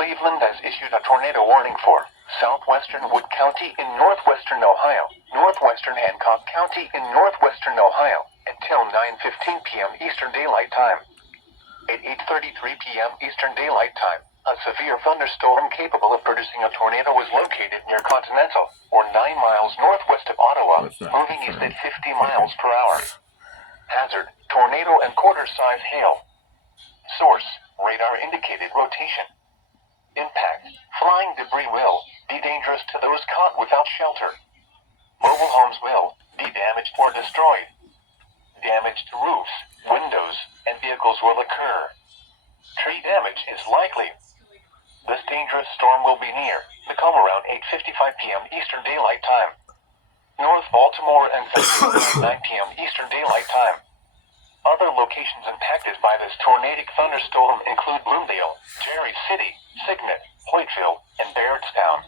Cleveland has issued a tornado warning for southwestern Wood County in northwestern Ohio, northwestern Hancock County in northwestern Ohio, until 9:15 p.m. Eastern Daylight Time. At 8:33 p.m. Eastern Daylight Time, a severe thunderstorm capable of producing a tornado was located near Continental, or 9 miles northwest of Ottawa, moving east at 50 miles per hour. Hazard, tornado and quarter-size hail. Source, radar indicated rotation. Impact, flying debris will be dangerous to those caught without shelter. Mobile homes will be damaged or destroyed. Damage to roofs, windows, and vehicles will occur. Tree damage is likely. This dangerous storm will be near Macomb around 8:55 p.m. Eastern Daylight Time. North Baltimore and Vancouver at 9 p.m. Eastern Daylight Time. Other locations impacted by this tornadic thunderstorm include Bloomdale, Cherry City, Signet, Hoytville, and Bairdstown.